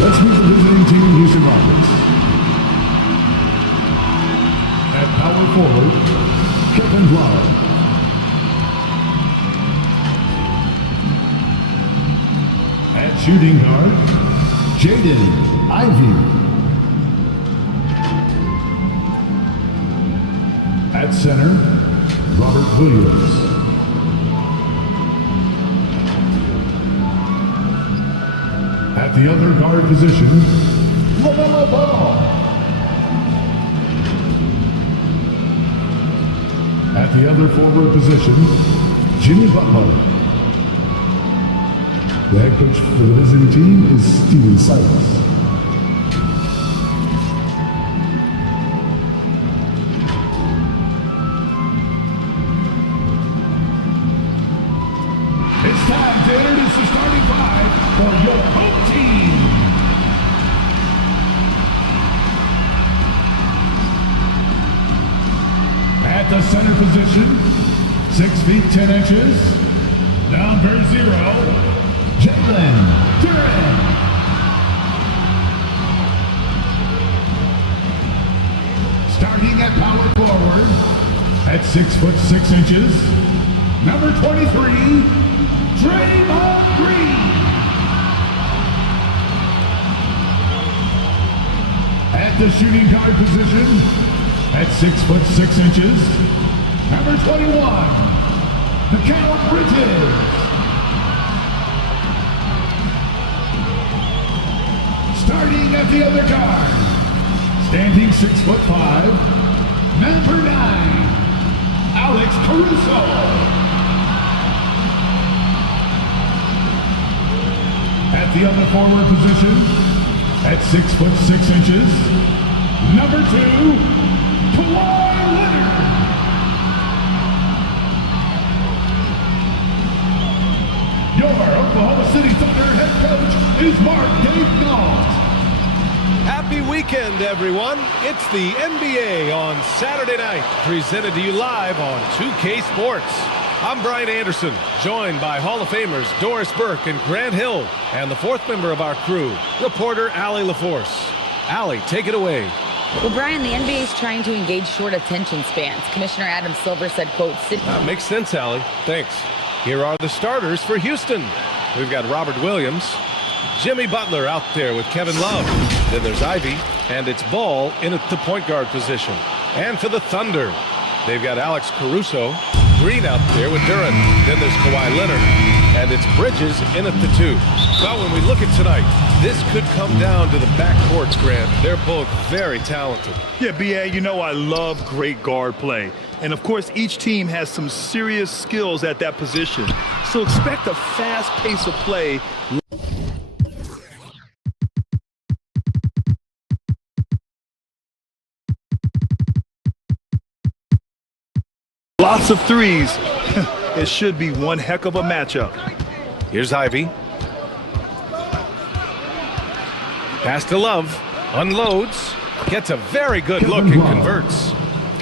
Let's meet the visiting team, Houston Rockets. At power forward, Kevin Love. At shooting guard, Jaden Ivey. At center, Robert Williams. At the other guard position, LaMelo Ball. At the other forward position, Jimmy Butler. The head coach for the visiting team is Steven Silas. It's time to introduce the starting five for your home team. At the center position, 6 feet 10 inches, number 0, Jalen Duren. Starting at power forward, at 6 foot 6 inches, number 23, Draymond Green. At the shooting guard position, at 6 foot 6 inches, number 21, Mikal Bridges. Starting at the other guard, standing 6 foot 5, number 9, Alex Caruso. At the other forward position, at 6 foot 6 inches, number 2, Kawhi Leonard. Your Oklahoma City Thunder head coach is Mark Dave Knowles. Happy weekend, everyone. It's the NBA on Saturday night, presented to you live on 2K Sports. I'm Brian Anderson, joined by Hall of Famers Doris Burke and Grant Hill, and the fourth member of our crew, reporter Allie LaForce. Allie, take it away. Well, Brian, the NBA is trying to engage short attention spans. Commissioner Adam Silver said, quote, Makes sense, Allie. Thanks. Here are the starters for Houston. We've got Robert Williams, Jimmy Butler out there with Kevin Love. Then there's Ivey, and it's Ball in at the point guard position. And for the Thunder, they've got Alex Caruso, Green out there with Duren. Then there's Kawhi Leonard, and it's Bridges in at the 2. Well, when we look at tonight, this could come down to the backcourts, Grant. They're both very talented. Yeah, B.A., you know I love great guard play. And, of course, each team has some serious skills at that position. So expect a fast pace of play. Lots of threes. It should be one heck of a matchup. Here's Ivy. Pass to Love. Unloads. Gets a very good look and converts.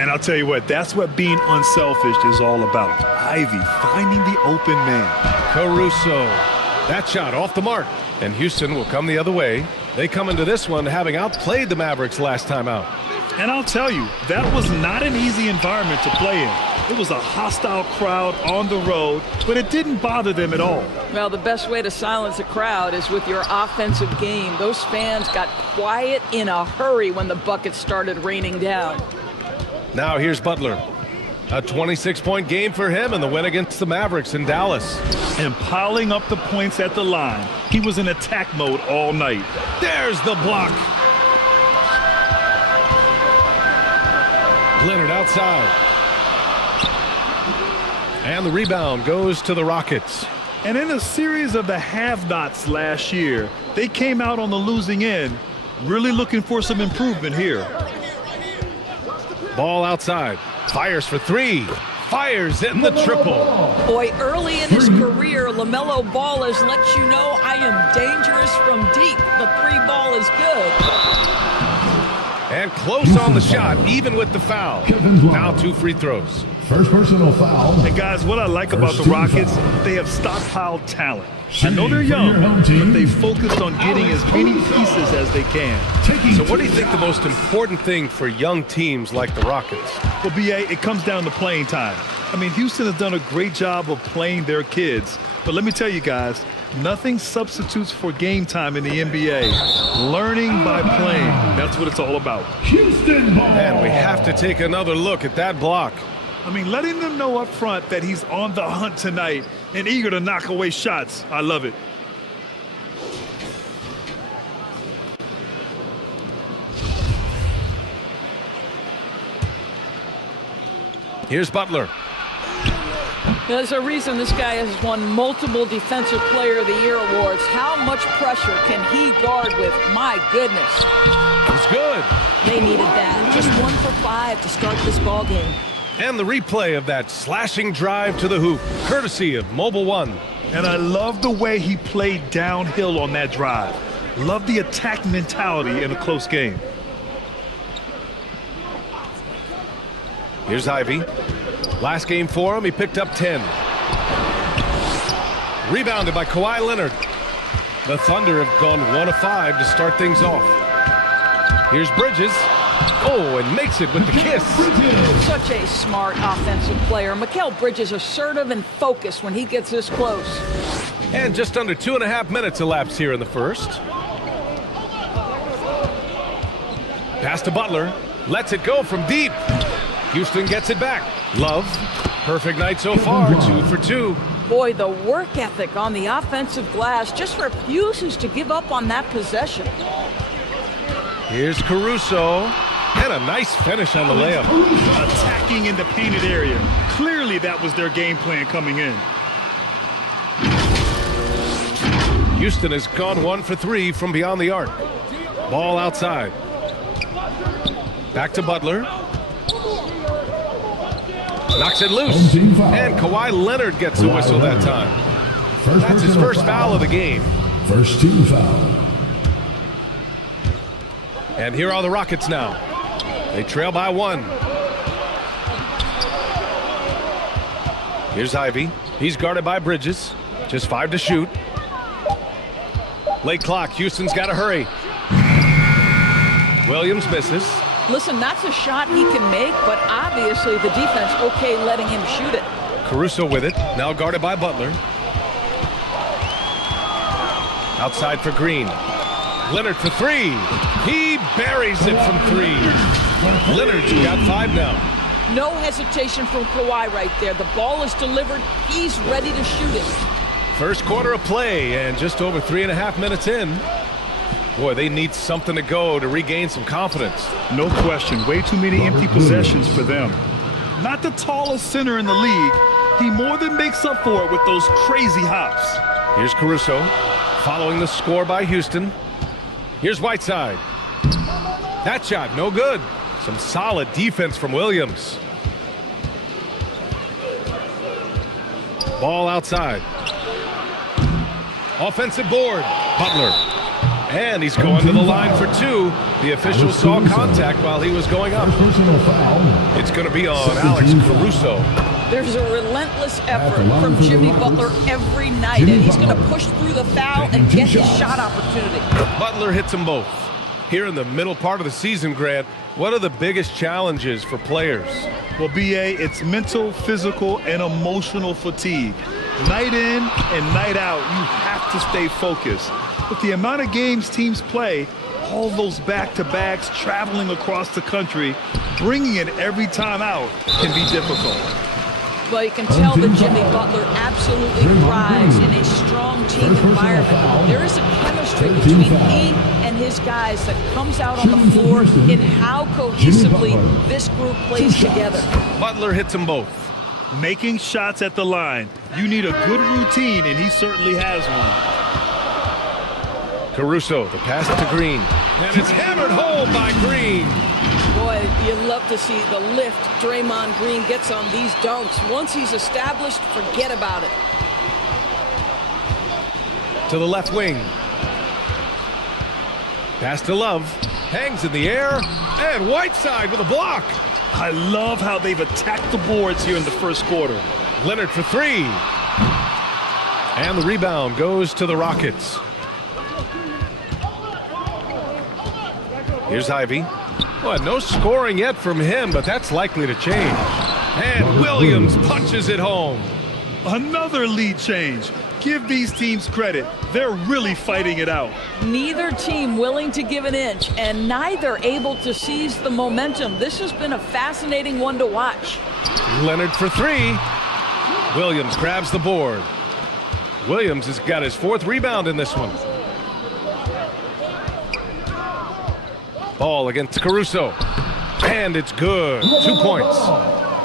And I'll tell you what, that's what being unselfish is all about. Ivy finding the open man. Caruso. That shot off the mark. And Houston will come the other way. They come into this one having outplayed the Mavericks last time out. And I'll tell you, that was not an easy environment to play in. It was a hostile crowd on the road, but it didn't bother them at all. Well, the best way to silence a crowd is with your offensive game. Those fans got quiet in a hurry when the buckets started raining down. Now here's Butler. A 26-point game for him in the win against the Mavericks in Dallas. And piling up the points at the line. He was in attack mode all night. There's the block. Leonard outside. And the rebound goes to the Rockets. And in a series of the have-nots last year, they came out on the losing end, really looking for some improvement here. Ball outside. Fires for three. Fires in the triple. Boy, early in his career, LaMelo Ball has let you know I am dangerous from deep. The three ball is good. And close on the shot, even with the foul. Now 2 free throws. First personal foul. And guys, what I like about the Rockets, they have stockpiled talent. I know they're young, but they focused on getting as many pieces as they can. So what do you think the most important thing for young teams like the Rockets? Well, BA, it comes down to playing time. I mean, Houston has done a great job of playing their kids. But let me tell you guys, nothing substitutes for game time in the NBA. Learning by playing, that's what it's all about. Houston ball. And we have to take another look at that block. I mean, letting them know up front that he's on the hunt tonight and eager to knock away shots. I love it. Here's Butler. There's a reason this guy has won multiple Defensive Player of the Year awards. How much pressure can he guard with? My goodness. It's good. They needed that. Just 1 for 5 to start this ball game. And the replay of that slashing drive to the hoop, courtesy of Mobile One. And I love the way he played downhill on that drive. Love the attack mentality in a close game. Here's Ivy. Last game for him, he picked up 10. Rebounded by Kawhi Leonard. The Thunder have gone 1 of 5 to start things off. Here's Bridges. Oh, and makes it with the kiss. Such a smart offensive player. Mikal Bridges assertive and focused when he gets this close. And just under 2.5 minutes elapsed here in the first. Pass to Butler. Lets it go from deep. Houston gets it back. Love. Perfect night so far. 2 for 2. Boy, the work ethic on the offensive glass just refuses to give up on that possession. Here's Caruso. And a nice finish on the layup. Attacking in the painted area. Clearly that was their game plan coming in. Houston has gone 1 for 3 from beyond the arc. Ball outside. Back to Butler. Knocks it loose. And Kawhi Leonard gets a whistle that time. That's his first foul of the game. First team foul. And here are the Rockets now. They trail by 1. Here's Ivy. He's guarded by Bridges. Just 5 to shoot. Late clock. Houston's got to hurry. Williams misses. Listen, that's a shot he can make, but obviously the defense okay letting him shoot it. Caruso with it. Now guarded by Butler. Outside for Green. Leonard for 3. He buries it from 3. Leonard's got 5 now. No hesitation from Kawhi right there. The ball is delivered. He's ready to shoot it. First quarter of play and just over 3.5 minutes in. Boy, they need something to go to regain some confidence. No question. Way too many empty possessions for them. Not the tallest center in the league, he more than makes up for it with those crazy hops. Here's Caruso following the score by Houston. Here's Whiteside. That shot, no good. Some solid defense from Williams. Ball outside. Offensive board. Butler. And he's going to the line for two. The official saw contact while he was going up. Personal foul. It's going to be on Alex Caruso. There's a relentless effort from Jimmy Butler every night, and he's going to push through the foul and get his shot opportunity. Butler hits them both. Here in the middle part of the season, Grant, what are the biggest challenges for players? Well, B.A., it's mental, physical, and emotional fatigue. Night in and night out, you have to stay focused. With the amount of games teams play, all those back-to-backs, traveling across the country, bringing it every time out can be difficult. Well, you can tell that Jimmy Butler absolutely thrives in a strong team environment. There is a chemistry between he and his guys that comes out on the floor in how cohesively this group plays together. Butler hits them both. Making shots at the line. You need a good routine, and he certainly has one. Caruso, the pass to Green. And it's hammered home by Green. Boy, you love to see the lift Draymond Green gets on these dunks. Once he's established, forget about it. To the left wing. Pass to Love. Hangs in the air. And Whiteside with a block. I love how they've attacked the boards here in the first quarter. Leonard for three. And the rebound goes to the Rockets. Here's Ivy. Well, no scoring yet from him, but that's likely to change. And Williams punches it home. Another lead change. Give these teams credit. They're really fighting it out. Neither team willing to give an inch, and neither able to seize the momentum. This has been a fascinating one to watch. Leonard for three. Williams grabs the board. Williams has got his fourth rebound in this one. Ball against Caruso. And it's good. 2 points.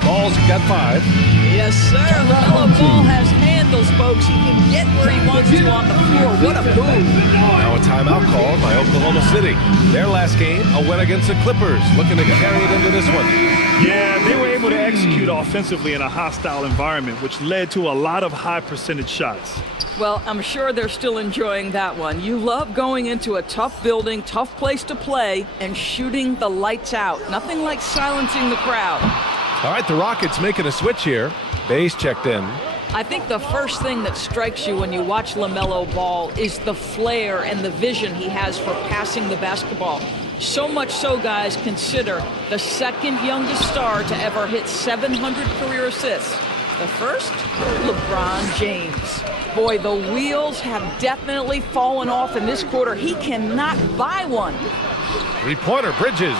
Ball's got 5. Yes, sir. LaMelo Ball has handles, folks. He can get where he wants to on the floor. What a move. Now a timeout called by Oklahoma City. Their last game, a win against the Clippers. Looking to carry it into this one. Yeah, they were able to execute offensively in a hostile environment, which led to a lot of high percentage shots. Well, I'm sure they're still enjoying that one. You love going into a tough building, tough place to play, and shooting the lights out. Nothing like silencing the crowd. All right, the Rockets making a switch here. Base checked in. I think the first thing that strikes you when you watch LaMelo Ball is the flair and the vision he has for passing the basketball. So much so, guys, consider the second youngest star to ever hit 700 career assists. The first, LeBron James. Boy, the wheels have definitely fallen off in this quarter. He cannot buy one. Three-pointer, Bridges.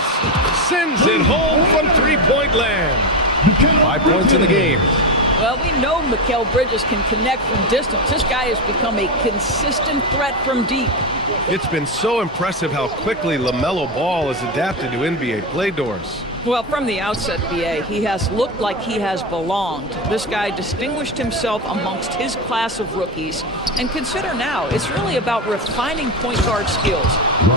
Sends it home from three-point land. 5 points in the game. Well, we know Mikal Bridges can connect from distance. This guy has become a consistent threat from deep. It's been so impressive how quickly LaMelo Ball has adapted to NBA play doors. Well, from the outset, BA, he has looked like he has belonged. This guy distinguished himself amongst his class of rookies. And consider now, it's really about refining point guard skills,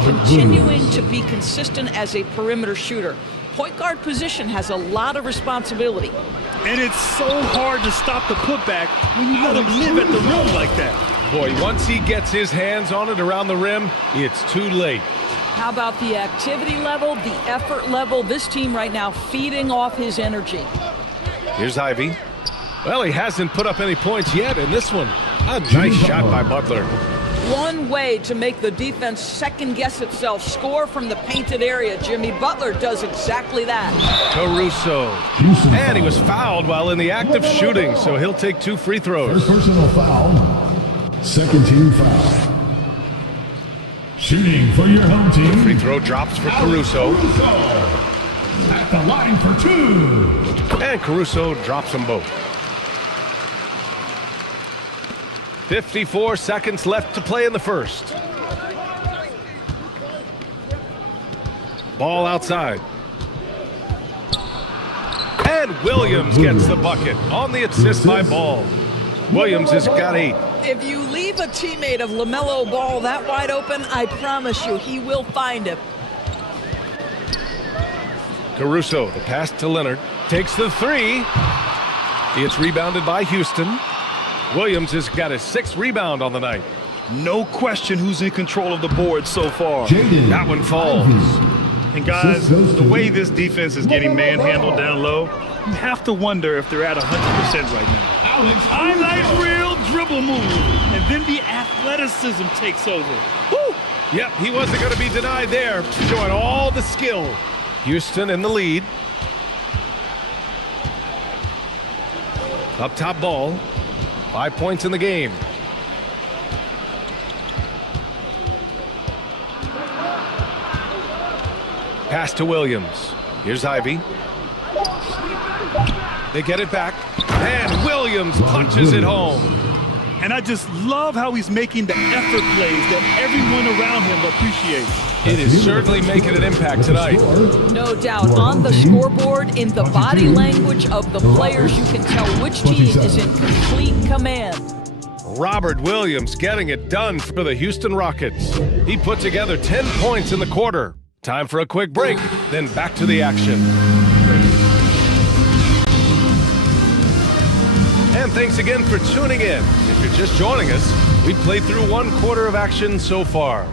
continuing to be consistent as a perimeter shooter. Point guard position has a lot of responsibility. And it's so hard to stop the putback when you let him live at the rim like that. Boy, once he gets his hands on it around the rim, it's too late. How about the activity level, the effort level? This team right now feeding off his energy. Here's Ivy. Well, he hasn't put up any points yet in this one. A nice shot by Butler. One way to make the defense second-guess itself, score from the painted area. Jimmy Butler does exactly that. Caruso. And he was fouled while in the act of shooting, so he'll take 2 free throws. First personal foul. Second team foul. Shooting for your home team. Free throw drops for Caruso. At the line for 2. And Caruso drops them both. 54 seconds left to play in the first. Ball outside. And Williams gets the bucket on the assist by Ball. Williams has got 8. If you leave a teammate of LaMelo Ball that wide open, I promise you he will find him. Caruso, the pass to Leonard, takes the 3. It's rebounded by Houston. Williams has got his 6th rebound on the night. No question who's in control of the board so far. That one falls. And guys, the way this defense is getting manhandled down low, you have to wonder if they're at 100% right now. Highlight reel dribble move, and then the athleticism takes over. Woo! Yep, he wasn't going to be denied there, showing all the skill. Houston in the lead. Up top Ball. 5 points in the game. Pass to Williams. Here's Ivy. They get it back. And Williams punches it home. And I just love how he's making the effort plays that everyone around him appreciates. It is certainly making an impact tonight. No doubt. On the scoreboard, in the body language of the players, you can tell which team is in complete command. Robert Williams getting it done for the Houston Rockets. He put together 10 points in the quarter. Time for a quick break, then back to the action. And thanks again for tuning in. If you're just joining us, we've played through 1 quarter of action so far.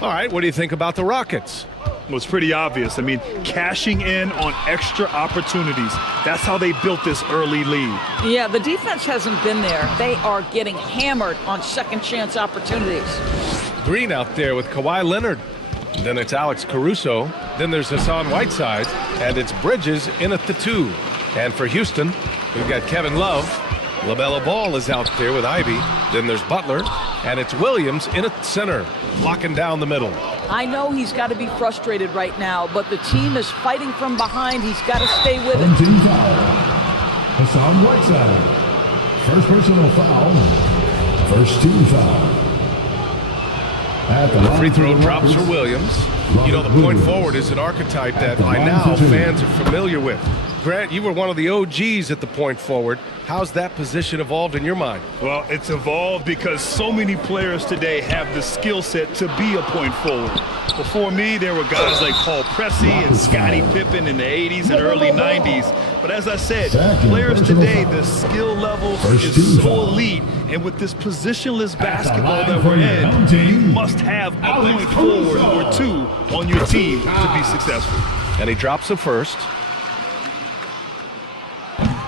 All right, what do you think about the Rockets? Well, it's pretty obvious. I mean, cashing in on extra opportunities. That's how they built this early lead. Yeah, the defense hasn't been there. They are getting hammered on second chance opportunities. Green out there with Kawhi Leonard. Then it's Alex Caruso. Then there's Hassan Whiteside. And it's Bridges in at the 2. And for Houston, we've got Kevin Love. LaMelo Ball is out there with Ivy. Then there's Butler. And it's Williams in at center, locking down the middle. I know he's got to be frustrated right now, but the team is fighting from behind. He's got to stay with it. Team foul. Hassan Whiteside. First personal foul. First team foul. The free throw drops for Williams. You know, the point forward is an archetype that by now fans are familiar with. Grant, you were one of the OGs at the point forward. How's that position evolved in your mind? Well, it's evolved because so many players today have the skill set to be a point forward. Before me, there were guys like Paul Pressey and Scottie Pippen in the 80s and early 90s. But as I said, players today, the skill level is so elite. And with this positionless basketball that we're in, you must have a point forward or 2 on your team to be successful. And he drops the first.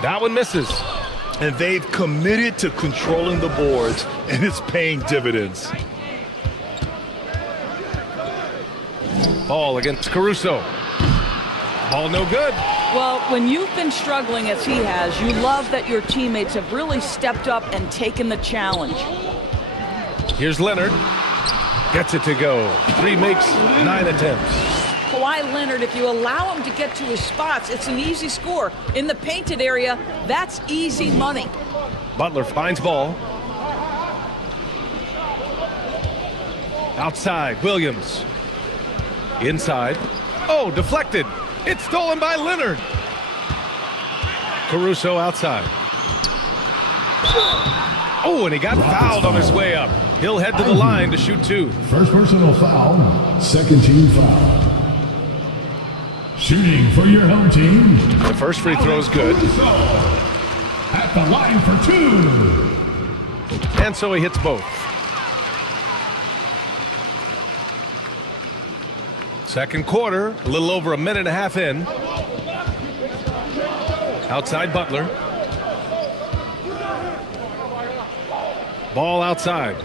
That one misses. And they've committed to controlling the boards, and it's paying dividends. Ball against Caruso. Ball no good. Well, when you've been struggling as he has, you love that your teammates have really stepped up and taken the challenge. Here's Leonard. Gets it to go. 3 makes, 9 attempts. Kawhi Leonard, if you allow him to get to his spots, it's an easy score. In the painted area, that's easy money. Butler finds Ball. Outside, Williams. Inside. Oh, deflected. It's stolen by Leonard. Caruso outside. Oh, and he got fouled on his way up. He'll head to the line to shoot 2. First personal foul. Second team foul. Shooting for your home team. The first free throw is good. At the line for 2. And so he hits both. Second quarter, a little over a minute and a half in. Outside Butler. Ball outside.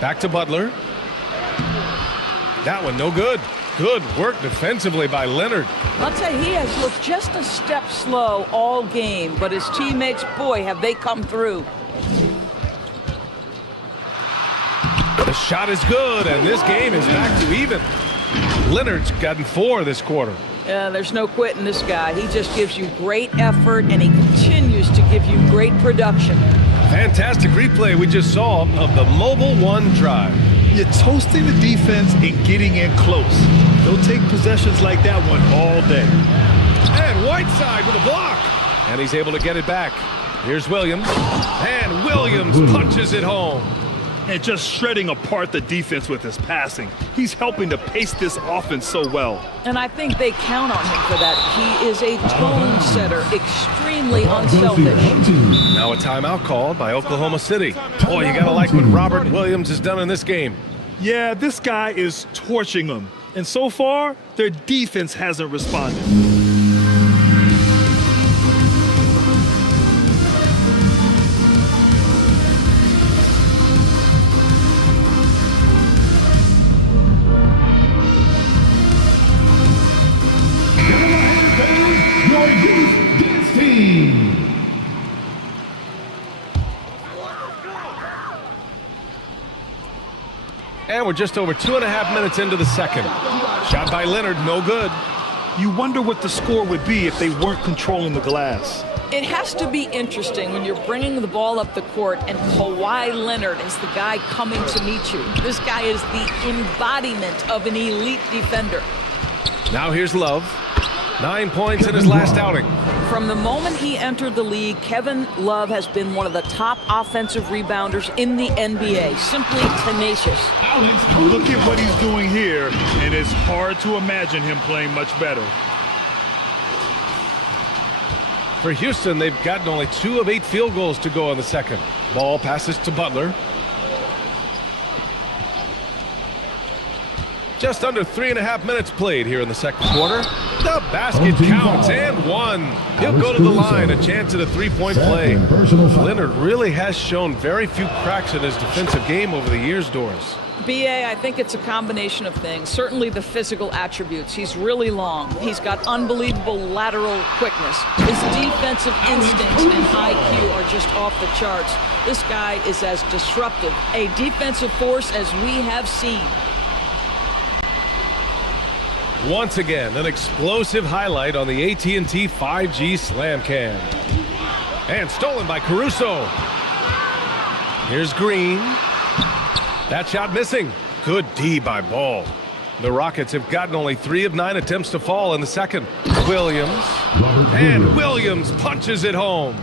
Back to Butler. That one no good. Good work defensively by Leonard. I'll tell you, he has looked just a step slow all game, but his teammates, boy, have they come through. The shot is good, and this game is back to even. Leonard's gotten 4 this quarter. There's no quitting this guy. He just gives you great effort, and he continues to give you great production. Fantastic replay we just saw of the Mobile One drive. You're toasting the defense and getting in close. They'll take possessions like that one all day. And Whiteside with a block. And he's able to get it back. Here's Williams. And Williams punches it home. And just shredding apart the defense with his passing. He's helping to pace this offense so well. And I think they count on him for that. He is a tone setter, extremely unselfish. Now a timeout called by Oklahoma City. Boy, you gotta like what Robert Williams has done in this game. Yeah, this guy is torching them. And so far, their defense hasn't responded. And we're just over 2.5 minutes into the second. Shot by Leonard, no good. You wonder what the score would be if they weren't controlling the glass. It has to be interesting when you're bringing the ball up the court and Kawhi Leonard is the guy coming to meet you. This guy is the embodiment of an elite defender. Now here's Love. 9 points in his last outing. From the moment he entered the league, Kevin Love has been one of the top offensive rebounders in the NBA. Simply tenacious. Look at what he's doing here, and it's hard to imagine him playing much better. For Houston, they've gotten only 2 of 8 field goals to go in the second. Ball passes to Butler. Just under 3.5 minutes played here in the second quarter. The basket counts and one. He'll go to the line, a chance at a three-point play. Leonard really has shown very few cracks in his defensive game over the years, Doris. B.A., I think it's a combination of things. Certainly the physical attributes. He's really long. He's got unbelievable lateral quickness. His defensive instincts and IQ are just off the charts. This guy is as disruptive a defensive force as we have seen. Once again, an explosive highlight on the AT&T 5G Slam Cam. And stolen by Caruso. Here's Green. That shot missing. Good D by Ball. The Rockets have gotten only 3 of 9 attempts to fall in the second. Williams. And Williams punches it home.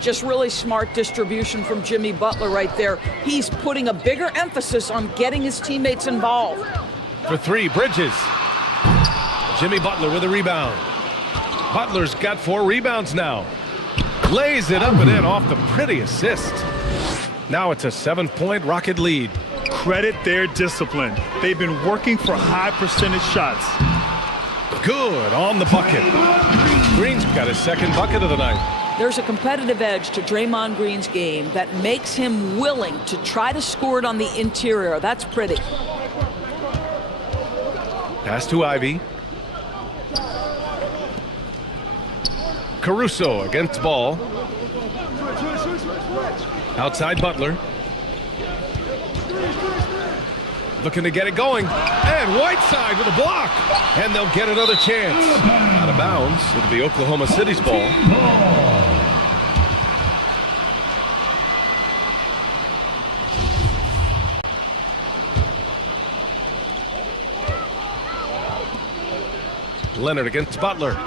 Just really smart distribution from Jimmy Butler right there. He's putting a bigger emphasis on getting his teammates involved. For 3, Bridges. Jimmy Butler with a rebound. Butler's got 4 rebounds now. Lays it up and in off the pretty assist. Now it's a 7-point Rocket lead. Credit their discipline. They've been working for high percentage shots. Good on the bucket. Green's got his second bucket of the night. There's a competitive edge to Draymond Green's game that makes him willing to try to score it on the interior. That's pretty. Pass to Ivy. Caruso against Ball. Outside Butler. Looking to get it going. And Whiteside with a block. And they'll get another chance. Out of bounds. It'll be Oklahoma City's ball. Leonard against Butler.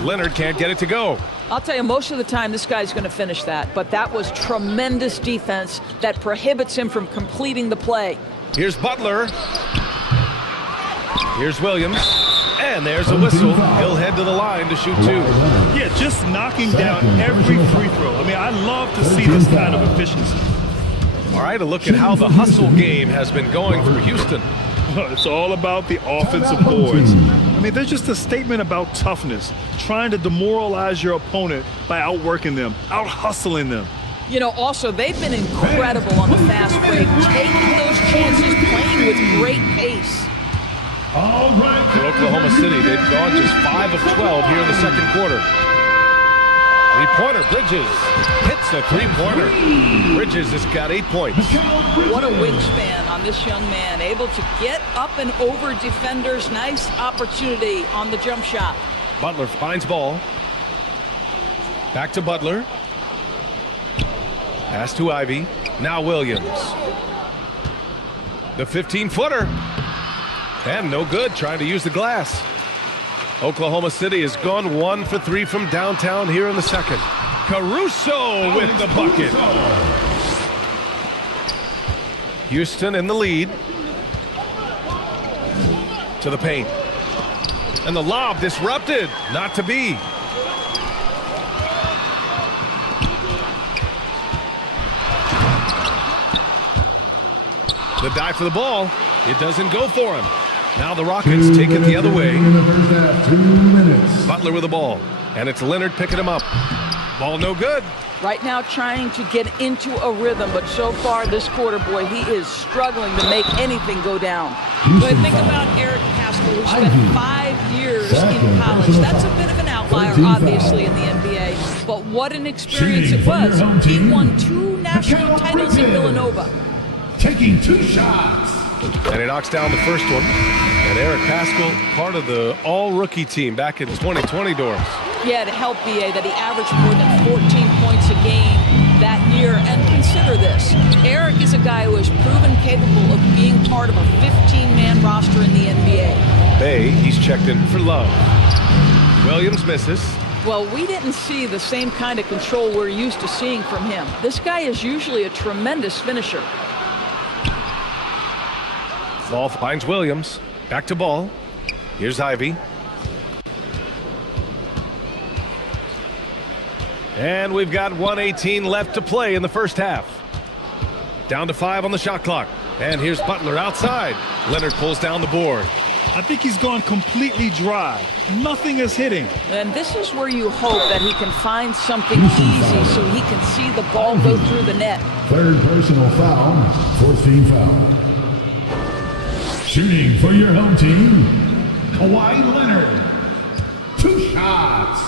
Leonard can't get it to go. I'll tell you, most of the time this guy's going to finish that, but that was tremendous defense that prohibits him from completing the play. Here's Butler. Here's Williams. And there's a whistle. He'll head to the line to shoot 2. Yeah, just knocking down every free throw. I mean, I love to see this kind of efficiency. All right, a look at how the hustle game has been going for Houston. It's all about the offensive boards. I mean, they're just a statement about toughness, trying to demoralize your opponent by outworking them, out-hustling them. You know, also, they've been incredible on the fast break, taking those chances, playing with great pace. For Oklahoma City, they've gone just 5 of 12 here in the second quarter. Three-pointer, Bridges hits the three-pointer. Bridges has got 8 points. What a wingspan on this young man, able to get up and over defenders. Nice opportunity on the jump shot. Butler finds Ball. Back to Butler. Pass to Ivy. Now Williams. The 15-footer. And no good, trying to use the glass. Oklahoma City has gone 1 for 3 from downtown here in the second. Caruso with the bucket. Houston in the lead. To the paint. And the lob disrupted. Not to be. The dive for the ball. It doesn't go for him. Now the Rockets take it the other way. In the first half, 2 minutes. Butler with the ball. And it's Leonard picking him up. Ball no good. Right now trying to get into a rhythm, but so far this quarter, boy, he is struggling to make anything go down. When I think about Eric Pascal, who spent 5 years in college, that's a bit of an outlier, obviously, in the NBA. But what an experience it was. He won 2 national titles in Villanova. Taking 2 shots. And he knocks down the first one. And Eric Pascal, part of the all-rookie team back in 2020 dorms. Yeah, to help BA that he averaged more than 14 points a game that year. And consider this, Eric is a guy who has proven capable of being part of a 15-man roster in the NBA. Bay, he's checked in for Love. Williams misses. Well, we didn't see the same kind of control we're used to seeing from him. This guy is usually a tremendous finisher. Ball finds Williams. Back to Ball. Here's Ivy. And we've got 1:18 left to play in the first half. Down to 5 on the shot clock. And here's Butler outside. Leonard pulls down the board. I think he's gone completely dry. Nothing is hitting. And this is where you hope that he can find something easy so he can see the ball go through the net. Third personal foul, 4th team foul. Shooting for your home team, Kawhi Leonard. 2 shots.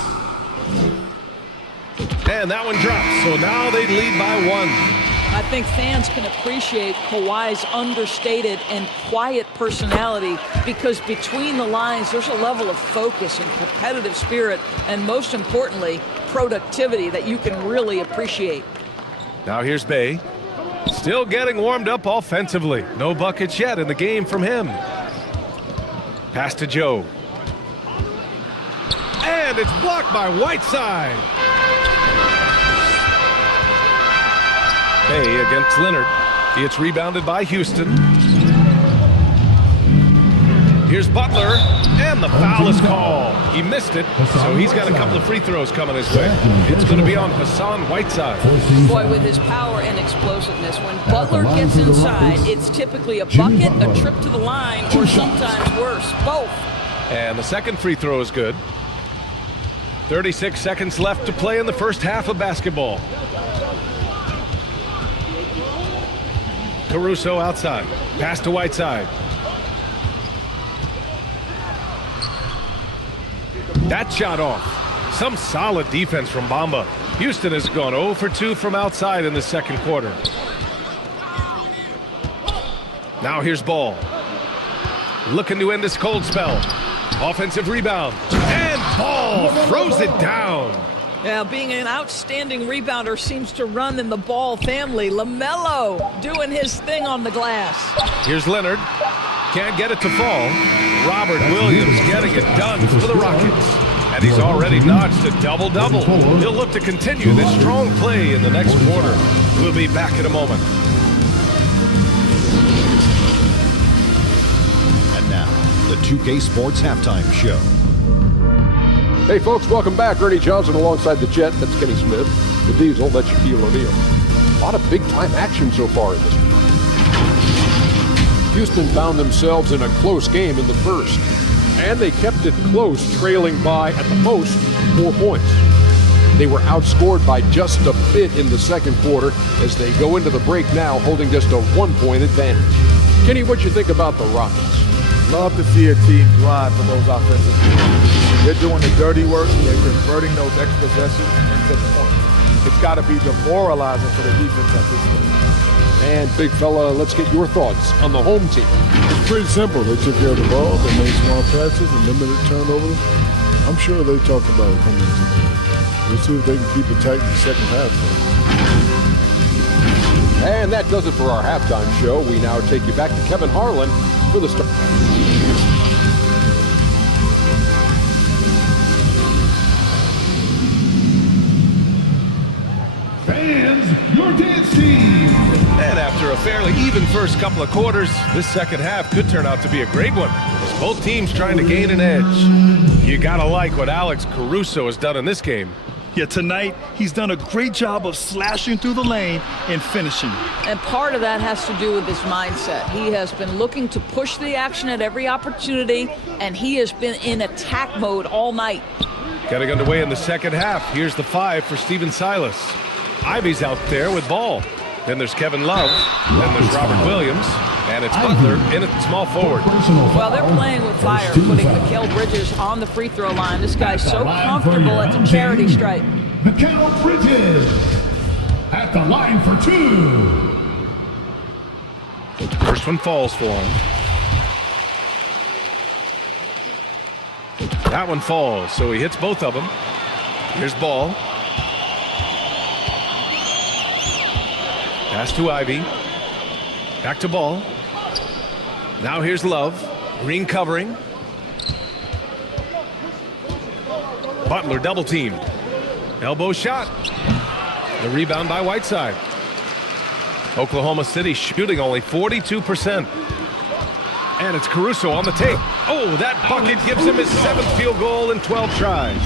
And that one drops. So now they lead by 1. I think fans can appreciate Kawhi's understated and quiet personality because between the lines, there's a level of focus and competitive spirit, and most importantly, productivity that you can really appreciate. Now here's Bay. Still getting warmed up offensively. No buckets yet in the game from him. Pass to Joe. And it's blocked by Whiteside. Bay against Leonard. It's rebounded by Houston. Here's Butler, and the foul is called. He missed it, so he's got a couple of free throws coming his way. It's going to be on Hassan Whiteside. Boy, with his power and explosiveness, when Butler gets inside, it's typically a bucket, a trip to the line, or sometimes worse, both. And the second free throw is good. 36 seconds left to play in the first half of basketball. Caruso outside. Pass to Whiteside. That shot off. Some solid defense from Bamba. Houston has gone 0 for 2 from outside in the second quarter. Now here's Ball. Looking to end this cold spell. Offensive rebound. And Ball throws it down. Yeah, being an outstanding rebounder seems to run in the Ball family. LaMelo doing his thing on the glass. Here's Leonard. Can't get it to fall. Robert Williams getting it done for the Rockets. And he's already notched a double-double. He'll look to continue this strong play in the next quarter. We'll be back in a moment. And now, the 2K Sports Halftime Show. Hey folks, welcome back. Ernie Johnson alongside the Jet. That's Kenny Smith. The Diesel, that's Shaquille O'Neal. A lot of big-time action so far in this game. Houston found themselves in a close game in the first, and they kept it close, trailing by, at the most, 4 points. They were outscored by just a bit in the second quarter as they go into the break now holding just a 1-point advantage. Kenny, what'd you think about the Rockets? Love to see a team drive for those offensive points. They're doing the dirty work. They're converting those extra possessions into points. It's got to be demoralizing for the defense at this point. And big fella, let's get your thoughts on the home team. It's pretty simple. They took care of the ball. They made small passes and limited turnovers. I'm sure they talked about it coming into the game. We'll see if they can keep it tight in the second half. And that does it for our halftime show. We now take you back to Kevin Harlan for the start. Fans, your dance team. And after a fairly even first couple of quarters, this second half could turn out to be a great one, as both teams trying to gain an edge. You gotta like what Alex Caruso has done in this game. Yeah, tonight, he's done a great job of slashing through the lane and finishing. And part of that has to do with his mindset. He has been looking to push the action at every opportunity, and he has been in attack mode all night. Getting underway in the second half. Here's the 5 for Steven Silas. Ivy's out there with ball. Then there's Kevin Love. Then there's Robert Williams. And it's Butler in at small forward. Well, they're playing with fire, putting Mikal Bridges on the free throw line. This guy's so comfortable at the charity stripe. Mikal Bridges at the line for 2. First one falls for him. That one falls, so he hits both of them. Here's Ball. Pass to Ivy. Back to Ball. Now here's Love. Green covering. Butler double teamed. Elbow shot. The rebound by Whiteside. Oklahoma City shooting only 42%. And it's Caruso on the tape. Oh, that bucket gives him his 7th field goal in 12 tries.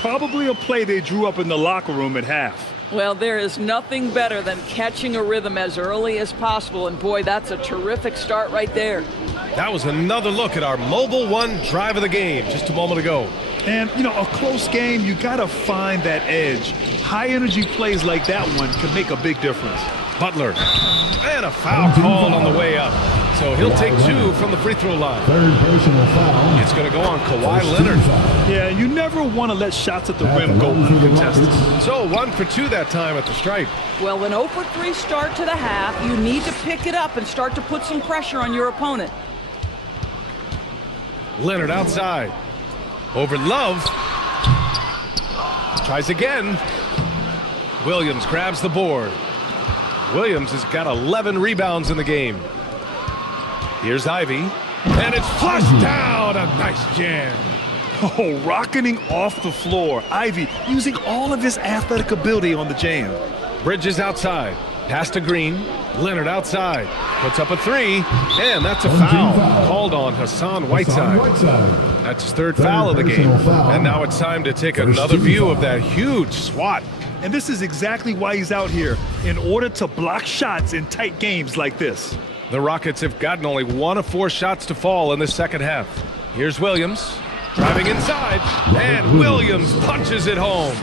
Probably a play they drew up in the locker room at half. Well, there is nothing better than catching a rhythm as early as possible, and boy, that's a terrific start right there. That was another look at our Mobile One drive of the game just a moment ago. And, you know, a close game, you got to find that edge. High-energy plays like that one can make a big difference. Butler. And a foul called on the way up. So he'll take 2 from the free throw line. Third personal foul. It's going to go on Kawhi Leonard. Yeah, you never want to let shots at the rim go uncontested. So 1 for 2 that time at the stripe. Well, an 0 for 3 start to the half. You need to pick it up and start to put some pressure on your opponent. Leonard outside. Over Love. Tries again. Williams grabs the board. Williams has got 11 rebounds in the game. Here's Ivy. And it's flushed down. A nice jam. Oh, rocketing off the floor. Ivy using all of his athletic ability on the jam. Bridges outside. Pass to Green. Leonard outside. Puts up a 3. And that's a foul. Called on Hassan Whiteside. That's his 3rd foul of the game. And now it's time to take another view of that huge swat. And this is exactly why he's out here, in order to block shots in tight games like this. The Rockets have gotten only 1 of 4 shots to fall in the second half. Here's Williams. Driving inside. And Williams punches it home.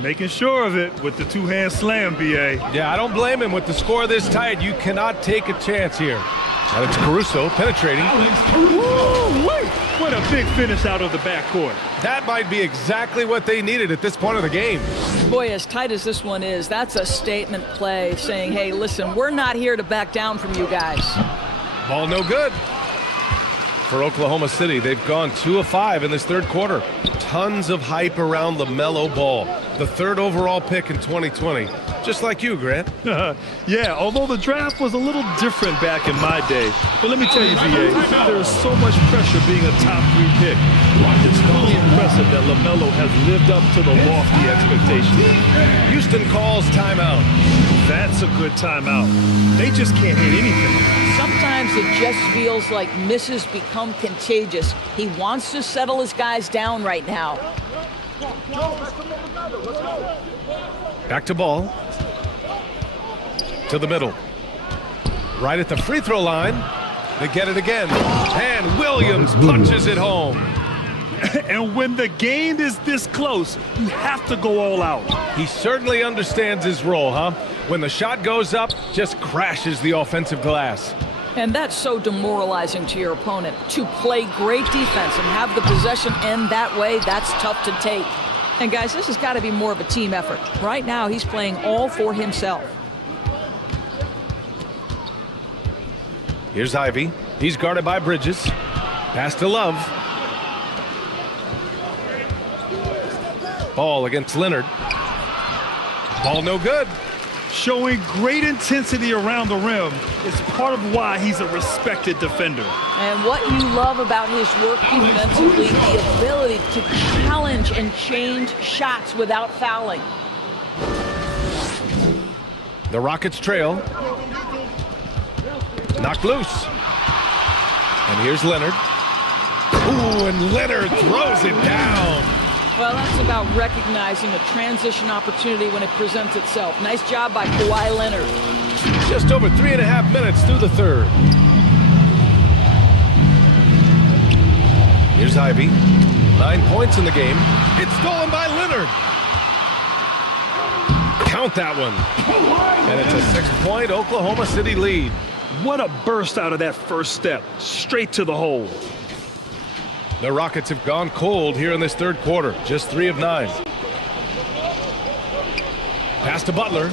Making sure of it with the 2-hand slam, B.A. Yeah, I don't blame him. With the score this tight, you cannot take a chance here. Alex Caruso penetrating. Woo-wee! What a big finish out of the backcourt. That might be exactly what they needed at this point of the game. Boy, as tight as this one is, that's a statement play saying, hey, listen, we're not here to back down from you guys. Ball no good. For Oklahoma City, they've gone 2 of 5 in this third quarter. Tons of hype around LaMelo Ball, the 3rd overall pick in 2020. Just like you, Grant. Yeah, although the draft was a little different back in my day. But let me tell you, B.A., there's so much pressure being a top 3 pick. It's really impressive that LaMelo has lived up to the lofty expectations. Houston calls timeout. That's a good timeout. They just can't hit anything. Sometimes it just feels like misses become contagious. He wants to settle his guys down right now. Back to Ball. To the middle. Right at the free throw line. They get it again. And Williams punches it home. And when the game is this close, you have to go all out. He certainly understands his role, huh? When the shot goes up, just crashes the offensive glass. And that's so demoralizing to your opponent. To play great defense and have the possession end that way, that's tough to take. And guys, this has got to be more of a team effort. Right now, he's playing all for himself. Here's Ivy. He's guarded by Bridges. Pass to Love. Ball against Leonard. Ball no good. Showing great intensity around the rim is part of why he's a respected defender. And what you love about his work defensively, the ability to challenge and change shots without fouling. The Rockets trail. Knocked loose. And here's Leonard. Ooh, and Leonard throws it down. Well, that's about recognizing a transition opportunity when it presents itself. Nice job by Kawhi Leonard. Just over 3.5 minutes through the third. Here's Ivy. 9 points in the game. It's stolen by Leonard. Count that one. And it's a 6-point Oklahoma City lead. What a burst out of that first step. Straight to the hole. The Rockets have gone cold here in this third quarter. Just 3 of 9. Pass to Butler.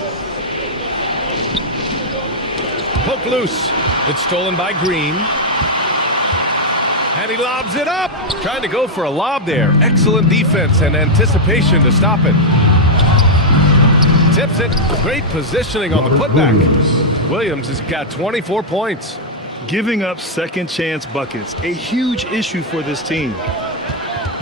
Poke loose. It's stolen by Green. And he lobs it up. Trying to go for a lob there. Excellent defense and anticipation to stop it. Tips it. Great positioning on the putback. Williams has got 24 points. Giving up second chance buckets, a huge issue for this team.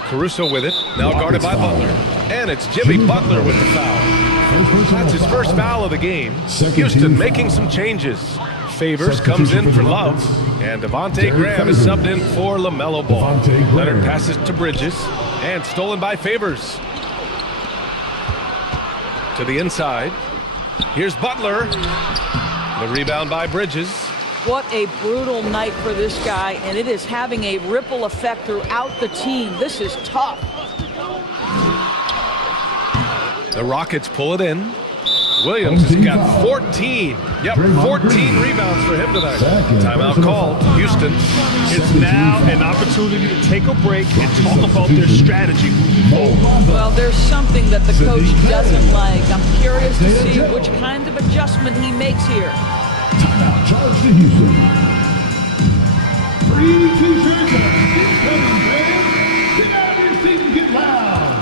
Caruso with it, now guarded by Butler. And it's Jimmy Butler with the foul. That's his first foul of the game. Houston making some changes. Favors comes in for Love, and Devontae Graham is subbed in for LaMelo Ball. Leonard passes to Bridges, and stolen by Favors. To the inside. Here's Butler. The rebound by Bridges. What a brutal night for this guy, and it is having a ripple effect throughout the team. This is tough. The Rockets pull it in. Williams has got 14. Yep, 14 rebounds for him tonight. Timeout called. Houston. It's now an opportunity to take a break and talk about their strategy moving forward. Well, there's something that the coach doesn't like. I'm curious to see which kind of adjustment he makes here. Timeout charge to Houston. 3 T-shirts incoming, fans. Get out of your seat and get loud.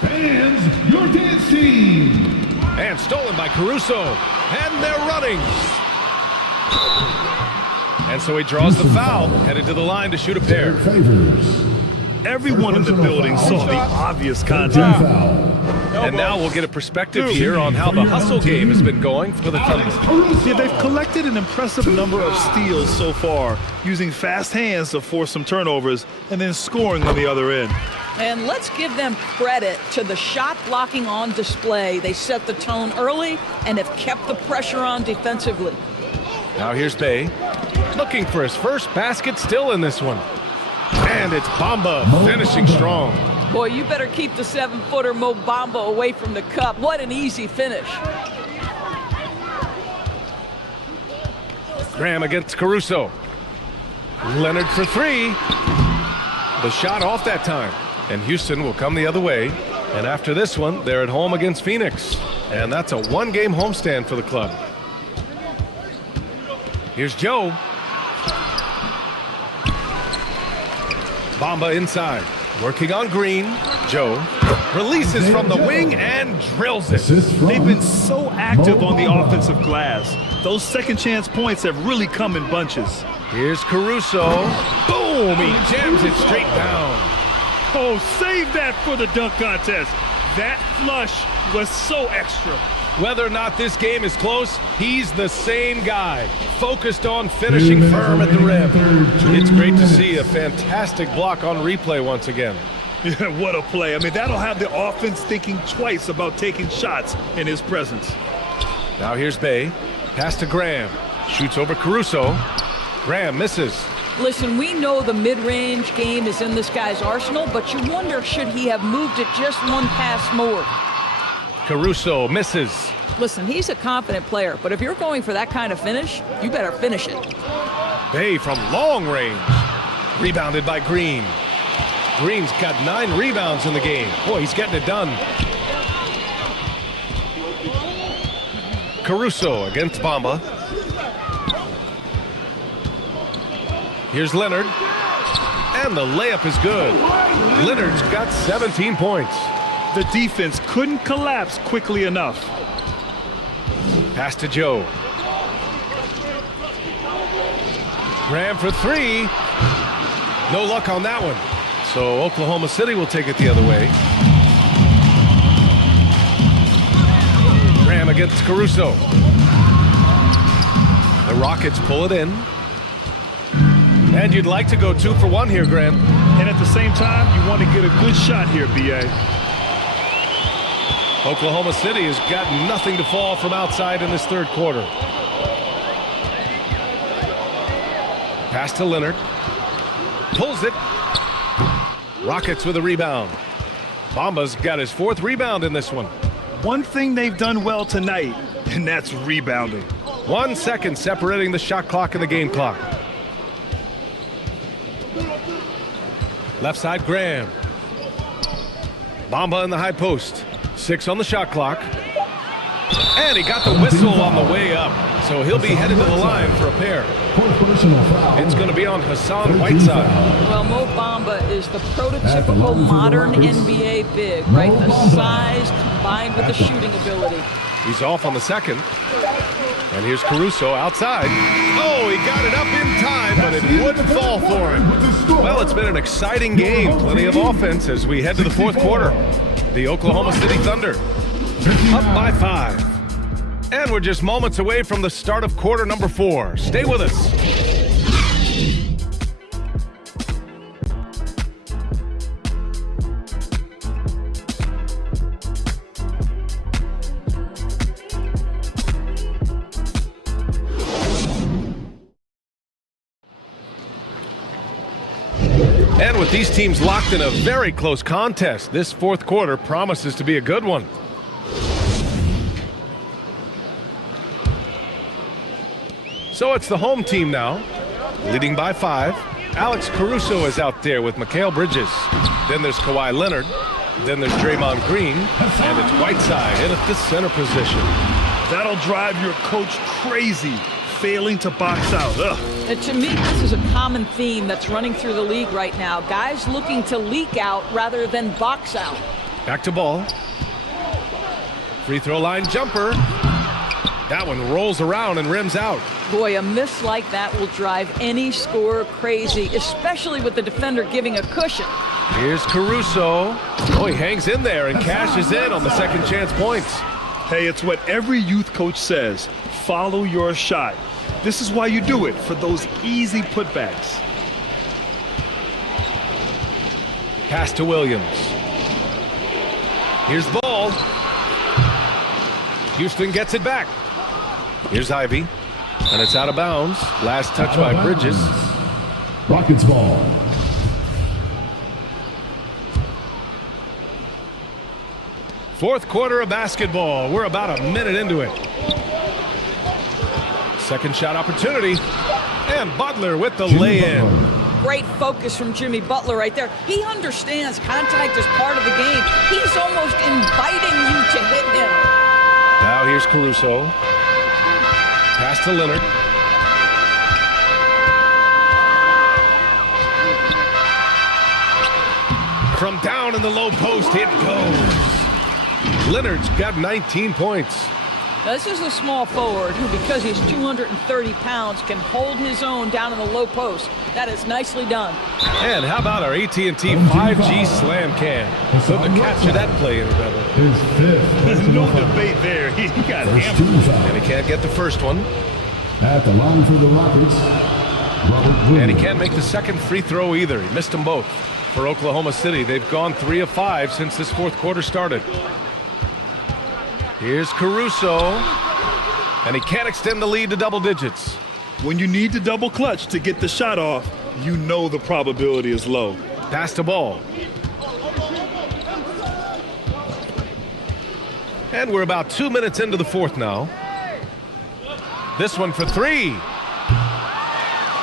Fans, your dance team. And stolen by Caruso. And they're running. And so he draws the foul, headed to the line to shoot a pair. Everyone in the building saw the obvious contact. And now we'll get a perspective here on how the hustle game has been going for the Thunder. Yeah, they've collected an impressive number of steals so far, using fast hands to force some turnovers and then scoring on the other end. And let's give them credit to the shot blocking on display. They set the tone early and have kept the pressure on defensively. Now here's Bay, looking for his first basket still in this one. And it's Bamba finishing strong. Boy, you better keep the 7-footer Mo Bamba away from the cup. What an easy finish. Graham against Caruso. Leonard for 3. The shot off that time. And Houston will come the other way. And after this one, they're at home against Phoenix. And that's a 1-game homestand for the club. Here's Joe. Bamba inside. Working on Green. Joe releases from the wing and drills it. They've been so active on the offensive glass. Those second chance points have really come in bunches. Here's Caruso. Boom! He jams it straight down. Oh, save that for the dunk contest. That flush was so extra. Whether or not this game is close, he's the same guy, focused on finishing firm at the rim. It's great to see a fantastic block on replay once again. Yeah, what a play. I mean, that'll have the offense thinking twice about taking shots in his presence. Now here's Bay. Pass to Graham. Shoots over Caruso. Graham misses. Listen, we know the mid-range game is in this guy's arsenal, but you wonder, should he have moved it just one pass more? Caruso misses. Listen, he's a confident player, but if you're going for that kind of finish, you better finish it. Bay from long range. Rebounded by Green. Green's got 9 rebounds in the game. Boy, he's getting it done. Caruso against Bamba. Here's Leonard. And the layup is good. Leonard's got 17 points. The defense couldn't collapse quickly enough. Pass to Joe. Graham for three. No luck on that one. So Oklahoma City will take it the other way. Graham against Caruso. The Rockets pull it in. And you'd like to go 2 for 1 here, Graham. And at the same time, you want to get a good shot here, B.A. Oklahoma City has got nothing to fall from outside in this third quarter. Pass to Leonard. Pulls it. Rockets with a rebound. Bamba's got his 4th rebound in this one. One thing they've done well tonight, and that's rebounding. 1 second separating the shot clock and the game clock. Left side, Graham. Bamba in the high post. 6 on the shot clock. And he got the whistle on the way up. So he'll be headed to the line for a pair. It's going to be on Hassan Whiteside. Well, Mo Bamba is the prototypical modern NBA big, right? The size combined with the shooting ability. He's off on the second. And here's Caruso outside. Oh, he got it up in time, but it wouldn't fall for him. Well, it's been an exciting game. Plenty of offense as we head to the fourth quarter. The Oklahoma City Thunder up by 5. And we're just moments away from the start of quarter number 4. Stay with us. And with these teams locked in a very close contest, this fourth quarter promises to be a good one. So it's the home team now, leading by 5. Alex Caruso is out there with Mikal Bridges. Then there's Kawhi Leonard. Then there's Draymond Green. And it's Whiteside in at the center position. That'll drive your coach crazy, failing to box out. And to me, this is a common theme that's running through the league right now. Guys looking to leak out rather than box out. Back to ball. Free throw line jumper. That one rolls around and rims out. Boy, a miss like that will drive any scorer crazy, especially with the defender giving a cushion. Here's Caruso. Oh, he hangs in there and cashes in on the second chance points. Hey, it's what every youth coach says. Follow your shot. This is why you do it, for those easy putbacks. Pass to Williams. Here's Ball. Houston gets it back. Here's Ivy, and it's out of bounds. Last touch by Bridges. Rockets ball. Fourth quarter of basketball. We're about a minute into it. Second shot opportunity, and Butler with the lay-in. Great focus from Jimmy Butler right there. He understands contact is part of the game. He's almost inviting you to hit him. Now here's Caruso. Pass to Leonard. From down in the low post, it goes. Leonard's got 19 points. Now, this is a small forward who, because he's 230 pounds, can hold his own down in the low post. That is nicely done. And how about our AT&T 5G slam cam? Couldn't capture that play any better. His 5th. There's no debate there. He got hammered. And he can't get the first one. At the line for the Rockets, And he can't make the second free throw either. He missed them both. For Oklahoma City, they've gone 3 of 5 since this fourth quarter started. Here's Caruso. And he can't extend the lead to double digits. When you need to double clutch to get the shot off, you know the probability is low. Pass to Ball. And we're about 2 minutes into the fourth now. This one for 3.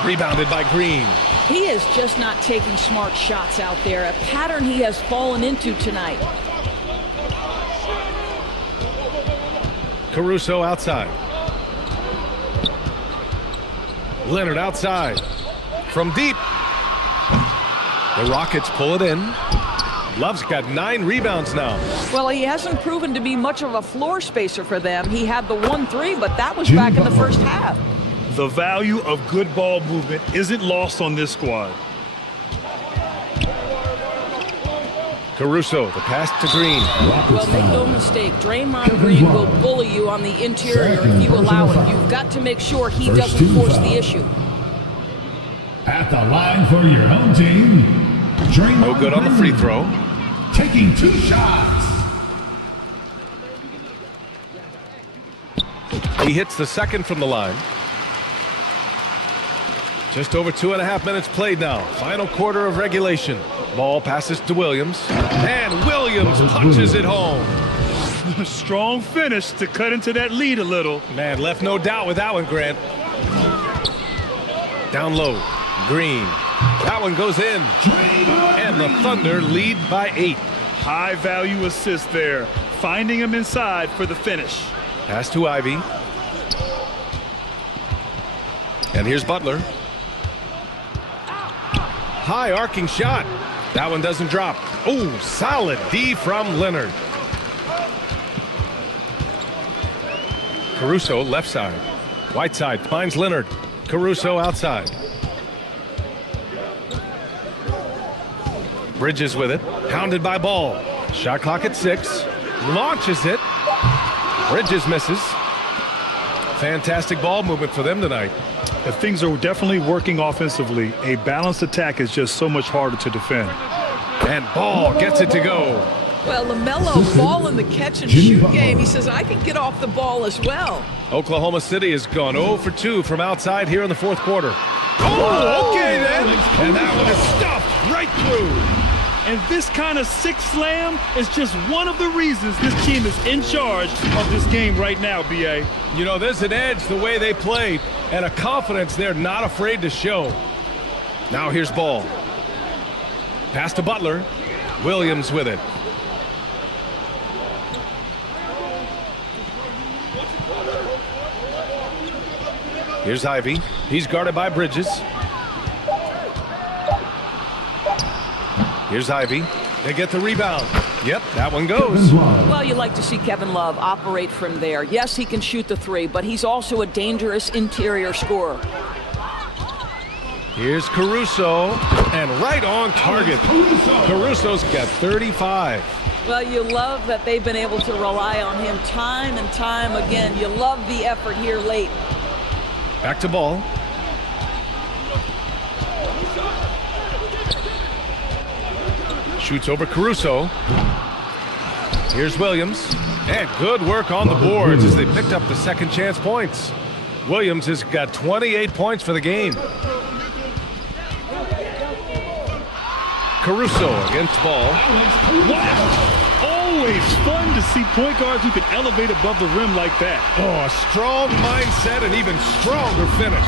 Rebounded by Green. He is just not taking smart shots out there, a pattern he has fallen into tonight. Caruso outside. Leonard outside. From deep. The Rockets pull it in. Love's got 9 rebounds now. Well, he hasn't proven to be much of a floor spacer for them. He had the 1-3, but that was back in the first half. The value of good ball movement isn't lost on this squad. Caruso, the pass to Green. Well, make no mistake, Draymond Green will bully you on the interior if you allow it. You've got to make sure he doesn't force the issue. At the line for your home team, Draymond No good on the free throw. taking 2 shots. He hits the second from the line. Just over 2.5 minutes played now. Final quarter of regulation. Ball passes to Williams. And Williams punches it home. Strong finish to cut into that lead a little. Man, left no doubt with that one, Grant. Down low. Green. That one goes in. And the Thunder lead by 8. High value assist there. Finding him inside for the finish. Pass to Ivy. And here's Butler. High arcing shot. That one doesn't drop. Oh, solid D from Leonard. Caruso left side. Whiteside finds Leonard. Caruso outside. Bridges with it. Pounded by Ball. Shot clock at 6. Launches it. Bridges misses. Fantastic ball movement for them tonight. If things are definitely working offensively, a balanced attack is just so much harder to defend. And Ball gets it to go. Well, LaMelo, ball in the catch and shoot game. He says, I can get off the ball as well. Oklahoma City has gone 0 for 2 from outside here in the 4th quarter. Oh, okay then. And that one is stuffed right through. And this kind of six slam is just one of the reasons this team is in charge of this game right now, B.A. You know, there's an edge the way they play and a confidence they're not afraid to show. Now here's Ball. Pass to Butler. Williams with it. Here's Ivy. He's guarded by Bridges. Here's Ivy. They get the rebound. Yep, that one goes. Well, you like to see Kevin Love operate from there. Yes, he can shoot the 3, but he's also a dangerous interior scorer. Here's Caruso, and right on target. Caruso's got 35. Well, you love that they've been able to rely on him time and time again. You love the effort here late. Back to Ball. Shoots over Caruso. Here's Williams. And good work on the boards as they picked up the second chance points. Williams has got 28 points for the game. Caruso against Ball. Wow! Always fun to see point guards who can elevate above the rim like that. Oh, a strong mindset and even stronger finish.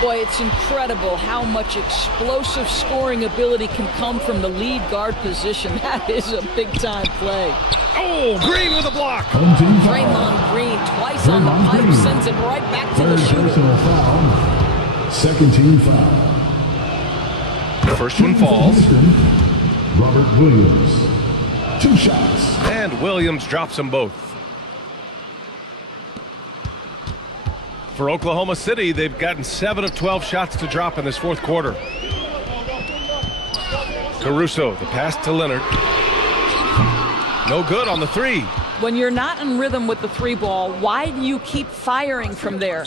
Boy, it's incredible how much explosive scoring ability can come from the lead guard position. That is a big-time play. Oh, Green with a block. Draymond Green twice on the pipe, sends it right back to the shooter. Second team foul. The first one falls. Robert Williams. 2 shots. And Williams drops them both. For Oklahoma City, they've gotten 7 of 12 shots to drop in this 4th quarter. Caruso, the pass to Leonard. No good on the 3. When you're not in rhythm with the 3 ball, why do you keep firing from there?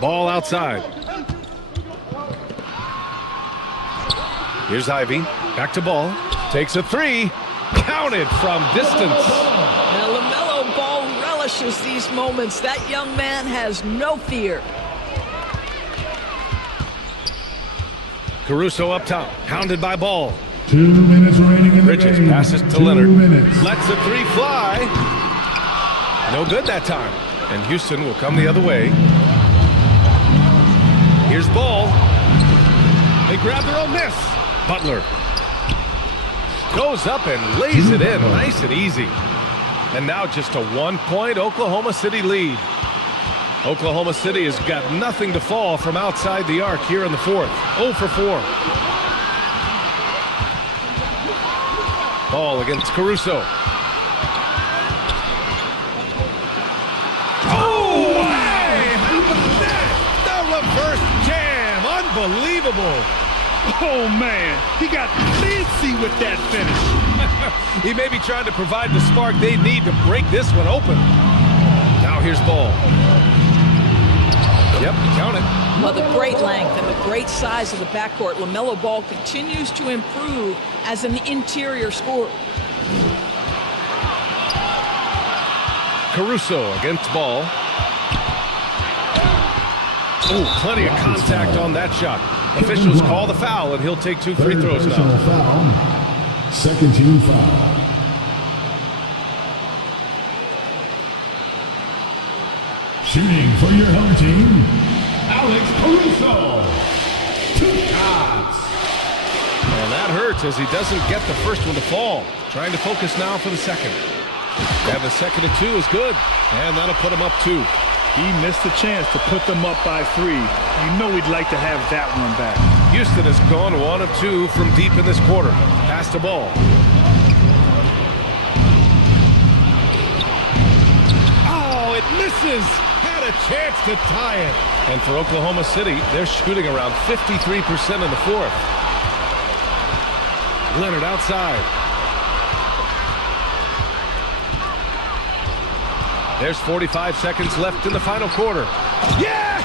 Ball outside. Here's Ivy. Back to Ball. Takes a 3. Counted from distance. Now, LaMelo Ball relishes these moments. That young man has no fear. Caruso up top. Hounded by Ball. 2 minutes remaining in the Bridges game. passes to 2 Leonard. minutes. Lets the 3 fly. No good that time. And Houston will come the other way. Here's Ball. They grab their own miss. Butler goes up and lays it in nice and easy. And now just a 1-point Oklahoma City lead. Oklahoma City has got nothing to fall from outside the arc here in the 4th. 0 for 4. Ball against Caruso. Oh, hey! How about that? The reverse jam. Unbelievable. Oh, man. He got fancy with that finish. He may be trying to provide the spark they need to break this one open. Now here's Ball. Yep, count it. Well, the great length and the great size of the backcourt, LaMelo Ball continues to improve as an interior scorer. Caruso against Ball. Oh, plenty of contact on that shot. Officials call the foul, and he'll take 2 free throws now. Foul. Second team foul. Shooting for your home team, Alex Caruso. 2 shots. And that hurts as he doesn't get the first one to fall. Trying to focus now for the second. And the second of 2 is good. And that'll put him up 2. He missed the chance to put them up by 3. You know he'd like to have that one back. Houston has gone 1 of 2 from deep in this quarter. Pass the ball. Oh, it misses. Had a chance to tie it. And for Oklahoma City, they're shooting around 53% in the fourth. Leonard outside. There's 45 seconds left in the final quarter. Yes!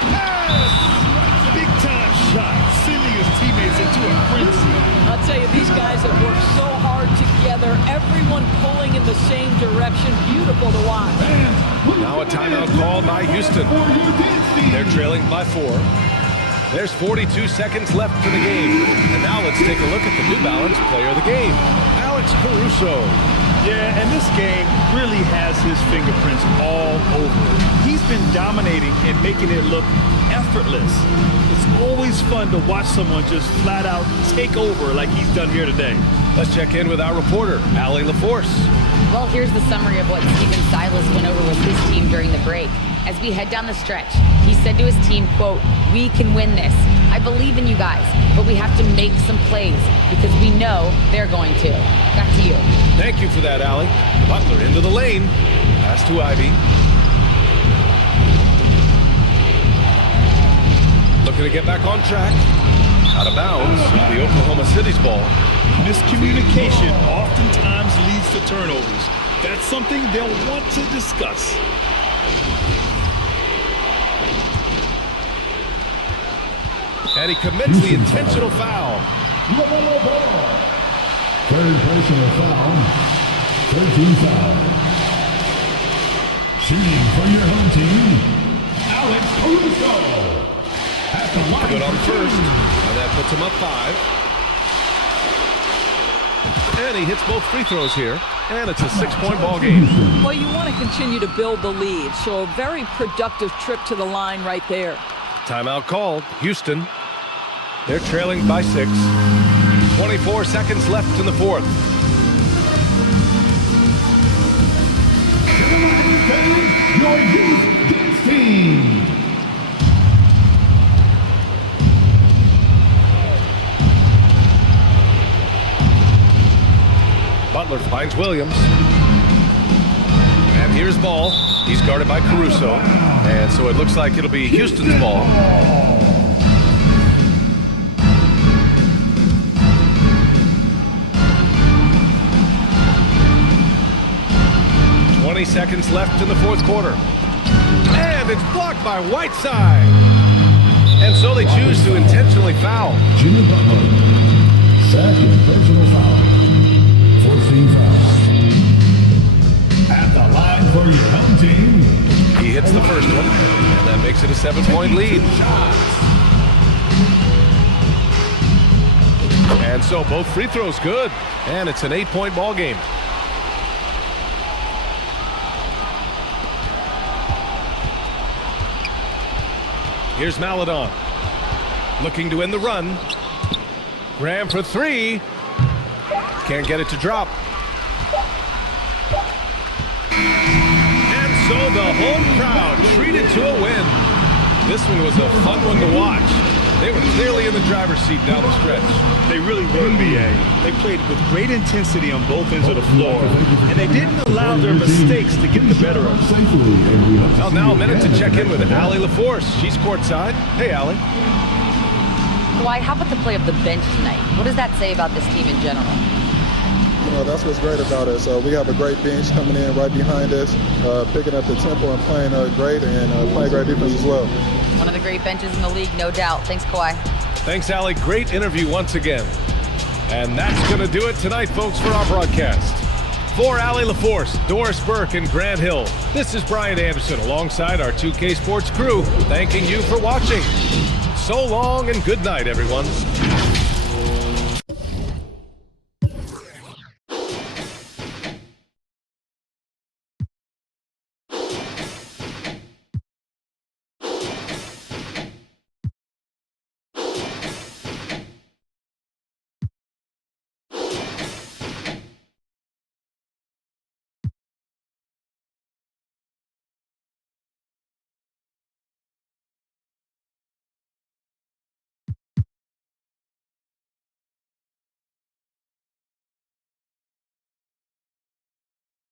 Big time shot, sending his teammates into a frenzy. I'll tell you, these guys have worked so hard together, everyone pulling in the same direction. Beautiful to watch. Now a timeout called by Houston. They're trailing by 4. There's 42 seconds left in the game. And now let's take a look at the New Balance player of the game, Alex Caruso. Yeah, and this game really has his fingerprints all over it. He's been dominating and making it look effortless. It's always fun to watch someone just flat out take over like he's done here today. Let's check in with our reporter, Allie LaForce. Well, here's the summary of what Steven Silas went over with his team during the break. As we head down the stretch, he said to his team, quote, "We can win this. I believe in you guys, but we have to make some plays because we know they're going to." Back to you. Thank you for that, Allie. Butler into the lane. Pass to Ivy. Looking to get back on track. Out of bounds. The Oklahoma City's ball. Miscommunication oftentimes leads to turnovers. That's something they'll want to discuss. And he commits the intentional foul. Third personal foul. 13 foul. Shooting for your home team, Alex Caruso. At the line. Good on first. And that puts him up 5. And he hits both free throws here. And it's a 6-point ball game. Well, you want to continue to build the lead, so a very productive trip to the line right there. Timeout called. Houston. They're trailing by 6. 24 seconds left in the fourth. Your Houston team. Butler finds Williams. And here's Ball. He's guarded by Caruso. And so it looks like it'll be Houston's ball. 20 seconds left in the fourth quarter. And it's blocked by Whiteside. And so they choose to intentionally foul. Jimmy Butler. Second personal foul. 14 fouls. At the line for your home team. He hits the first one, and that makes it a 7-point lead. And so both free throws good, and it's an 8-point ball game. Here's Maladon, looking to end the run. Graham for 3. Can't get it to drop. And so the home crowd treated to a win. This one was a fun one to watch. They They were clearly in the driver's seat down the stretch. They really were, B.A. They played with great intensity on both ends of the floor, and they didn't allow their mistakes to get the better of them. Well, now a minute to check in with Allie LaForce. She's courtside. Hey, Allie. Kawhi, how about the play of the bench tonight? What does that say about this team in general? You know, that's what's great about us. We have a great bench coming in right behind us, picking up the tempo and playing great and playing great defense as well. One of the great benches in the league, no doubt. Thanks, Kawhi. Thanks, Allie. Great interview once again. And that's going to do it tonight, folks, for our broadcast. For Allie LaForce, Doris Burke, and Grant Hill, this is Brian Anderson alongside our 2K Sports crew, thanking you for watching. So long and good night, everyone.